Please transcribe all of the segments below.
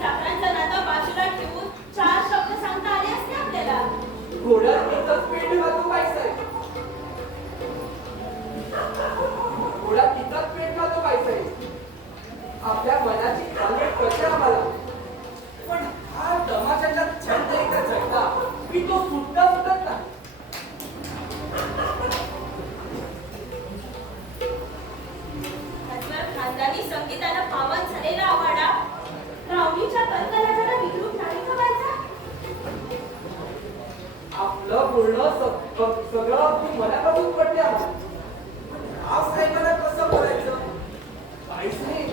चाकरांचं नातं बाजूला ठेवून 4 शब्द सांगता आले असते आपल्याला. घोड्यात इथंच पेट घालतो बाईसाहेब. घोड्यात इथंच पेट घालतो बाईसाहेब. आपल्या मनाची खालवेट कळते आम्हाला. पण हा तमाशाचा छंद एकदा जगला की तो सुटता सुटत नाही. खानदानी संगीताला पावन झालेला आवाडा रावणीच्या कलकलाटाला विकृत नाही करायचा. आपलं बोलणं सगळं अगदी मनापासून पडते आम्हाला. रावसाहेबांना कसं बोलायचं? बाईसाहेब,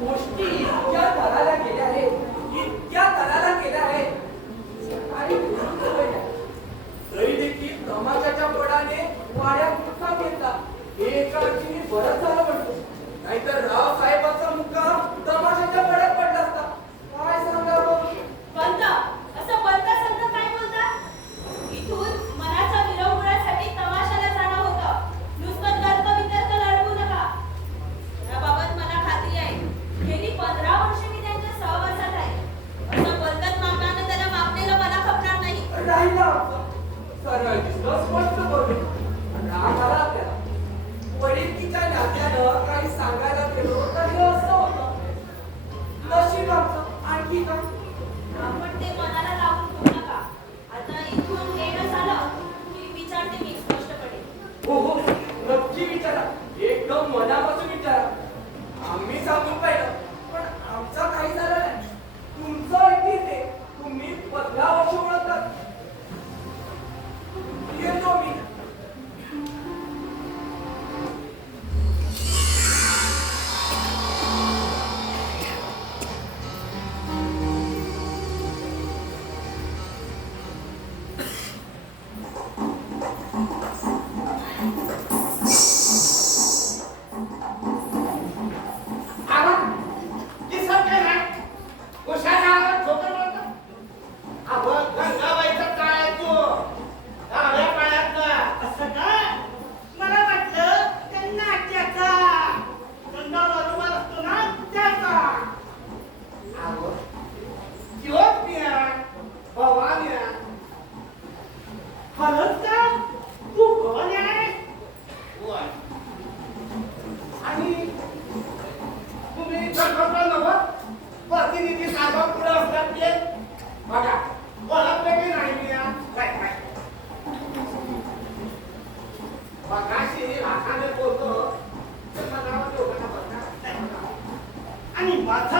गोष्टी इतक्या तराला गेल्या आहेत, इतक्या तराला गेल्या आहेत. आणि तरी देखील तमाशाच्या पडाने वाड्या मुक्काम घेतला. हे एका अर्थीने बरंच झालं म्हणतो. नाहीतर रावसाहेबांचा मुक्काम तमाशाच्या पड्यात पडला असता. काय सांगावं? पंत, असं पंत संत काय बोलतात? इथून मनाच्या विरंगुळ्यासाठी तमाशाला जाणं होतं. नुसतं तर्क वितर्क लढवू नका. याबाबत मला खात्री आहे. गेली 15 वर्षे मी त्यांच्या सहवासात आहे. असं बोलतात मागताना त्याला मागलेलं मला खपणार नाही. राहिला सरळ दिसलं, स्पष्ट बोलले. राग आला आपल्याला. वडिलकीच्या नात्यानं काही सांगायला गेलो तर हे असं होतं. नशीब आमचं. आणखी काय? आपण ते मनाला लावून घेऊ नका. आता इथून येणं झालं की विचारते मी स्पष्टपणे. हो हो, नक्की विचारा. एकदम मनापासून विचारा. आम्ही सांगून पाहिलं पण आमचा काही झालं नाही. तुमचं ऐकते ते तुम्ही 15 वर्ष ओळखतात. येतो मी. आणि माझा